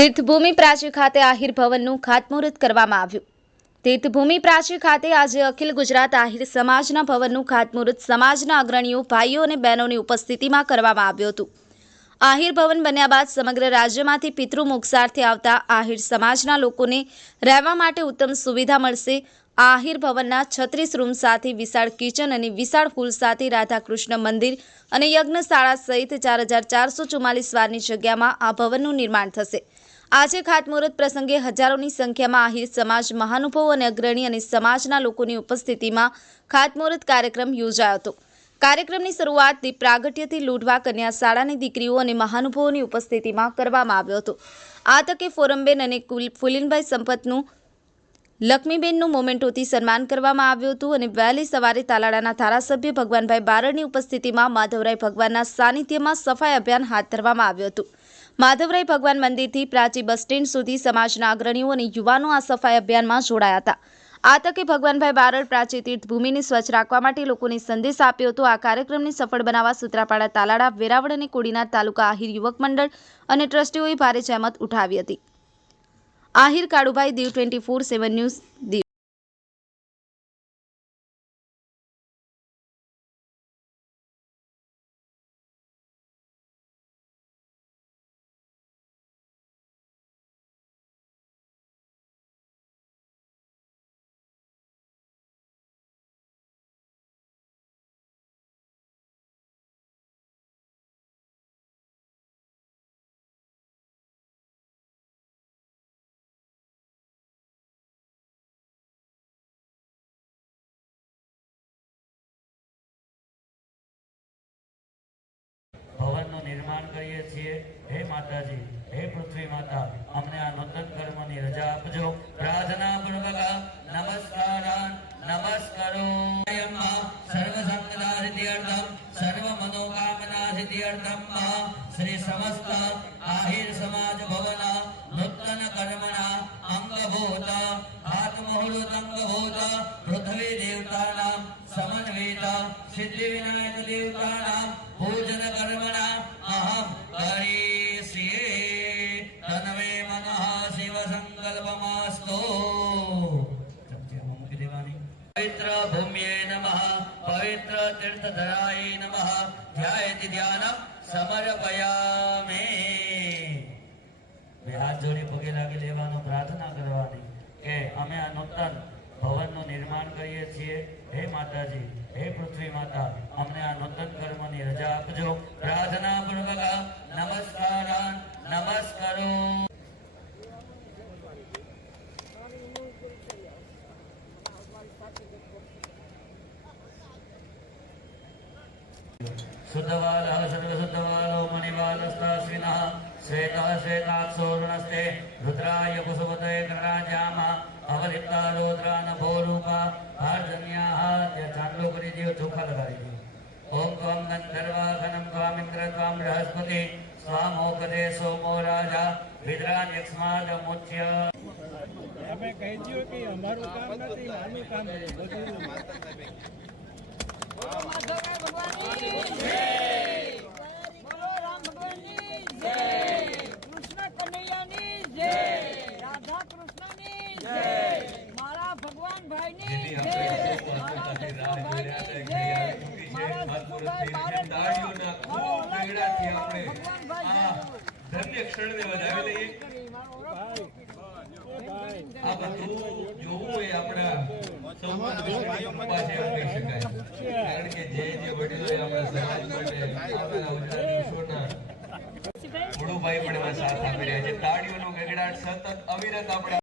તીર્થભૂમિ પ્રાચી ખાતે આહિર ભવનનું ખાતમુહૂર્ત કરવામાં આવ્યું। તીર્થભૂમિ પ્રાચી ખાતે આજે અખિલ ગુજરાત આહિર સમાજના ભવનનું ખાતમુહૂર્ત સમાજના અગ્રણીઓ, ભાઈઓ અને બહેનોની ઉપસ્થિતિમાં કરવામાં આવ્યું હતું। આહિર ભવન બન્યા બાદ સમગ્ર રાજ્યમાંથી પિતૃ મોક્ષાર્થે આવતા આહિર સમાજના લોકોને રહેવા માટે ઉત્તમ સુવિધા મળશે। આહિર ભવનના 36 રૂમ સાથે વિશાળ કિચન અને વિશાળ પૂલ સાથે રાધાકૃષ્ણ મંદિર અને યજ્ઞશાળા સહિત 4444 વારની જગ્યામાં આ ભવનનું નિર્માણ થશે। આજે ખાતમુહૂર્ત પ્રસંગે હજારોની સંખ્યામાં આહિર સમાજ મહાનુભાવો અને અગ્રણી અને સમાજના લોકોની ઉપસ્થિતિમાં ખાતમુહૂર્ત કાર્યક્રમ યોજાયો હતો। કાર્યક્રમની શરૂઆત દીપ પ્રાગટ્યથી લૂઢવા કન્યા શાળાની દીકરીઓ અને મહાનુભાવોની ઉપસ્થિતિમાં કરવામાં આવ્યો હતો। આ તકે ફોરમબેન અને ફુલીનભાઈ સંપતનું લક્ષ્મીબેનનું મોમેન્ટોથી સન્માન કરવામાં આવ્યું હતું અને વહેલી સવારે તાલાળાના ધારાસભ્ય ભગવાનભાઈ બારડની ઉપસ્થિતિમાં માધવરાય ભગવાનના સાનિધ્યમાં સફાઈ અભિયાન હાથ ધરવામાં આવ્યું હતું। માધવરાય ભગવાન મંદિરથી પ્રાચી બસ સ્ટેન્ડ સુધી સમાજના અગ્રણીઓ અને યુવાનો આ સફાઈ અભિયાનમાં જોડાયા હતા। આ તકે ભગવાનભાઈ બારડ પ્રાચી તીર્થભૂમિને સ્વચ્છ રાખવા માટે લોકોને સંદેશ આપ્યો હતો। આ કાર્યક્રમને સફળ બનાવવા સૂત્રાપાડા, તાલાળા, વેરાવળ અને કોડીનાર તાલુકા આહિર યુવક મંડળ અને ટ્રસ્ટીઓએ ભારે જહેમત ઉઠાવી હતી। આહિર કાળુભાઈ, દીવ 24/7 ન્યૂઝ, દીવ। ભવનનું નિર્માણ કરીએ છીએ। હે માતાજી, હે પૃથ્વી માતા, અમને આ નૂતન કર્મની રજા આપજો। પ્રાર્થના પૂર્વક નમસ્કારાન નમસ્કારો। સર્વ સંકટા સિદ્ધ્યર્થમ સર્વ મનોકામના સિદ્ધ્યર્થમ શ્રી સમસ્ત આહિર સમાજ ભવન નૂતન કર્મણા અંગભૂત ખાતમુહૂર્ત અંગભૂત પૃથ્વી દેવતાનાં સમન્વિત સિદ્ધિ વિનાયક દેવતાનાં પૂજન કર્મણા અહમ કરીષ્યે। તન્મે મનઃ શિવ સંકલ્પમસ્તુ। પવિત્ર ભૂમ્યે નમઃ પવિત્ર તીર્થધરાય નમઃ। ધ્યાયતિ ધ્યાનમ સમર્પયામિ। બે હાથ જોડી પગે લાગી લેવાનો, પ્રાર્થના કરવાની કે અમે આ નૂતન ભવનનું નિર્માણ કરીએ છીએ। હે માતાજી, હે પૃથ્વી માતા, અમને આ નૂતન કર્મની રજા આપજો। પ્રાર્થના પૂર્વક નમસ્કારાન નમસ્કારો। શુદ્ધવાલઃ સર્વશુદ્ધવાલો મણિવાલસ્તાશ્વિનઃ શ્વેતઃ શ્વેતાક્ષોરુણસ્તે રુદ્રાય કુસુમતય કરાજામા અવલિપ્તા રૌદ્રાનભોરૂપા ભાર્જન્યાઃ। ચાંદલો કરી દો, ચોખા લગાવી દો। ઓમ ત્વમ ગંધર્વા ઘનમ ત્વામિન્દ્ર ત્વામ બૃહસ્પતિ સ્વામોપદે સોમો રાજા વિદ્રાન યક્ષ્માદ મુચ્ય। અમે કહી દઈએ કે અમારું કામ નથી, આનું કામ બધું માધવરાય ભગવાનની જય, બોલો રામ ભગવાનની જય, કૃષ્ણ કનૈયાની જય, રાધા કૃષ્ણની જય, મારા ભગવાન ભાઈની જય, મારા ભગવાનભાઈની જય, મારા ભગવાનભાઈ બારડની ધન્ય ક્ષણને વધાવી લઈએ। આ બધું જોવું એ આપણા સમાજ પાસે કહી શકાય, કારણ કે જે વડીલોએ આપણા સમાજ માટે આપણા ઉજળા દિવસોના ગુરુભાઈ પણ એમાં સાથ આપી રહ્યા છે। તાળીઓનો ગગડાટ સતત અવિરત આપણે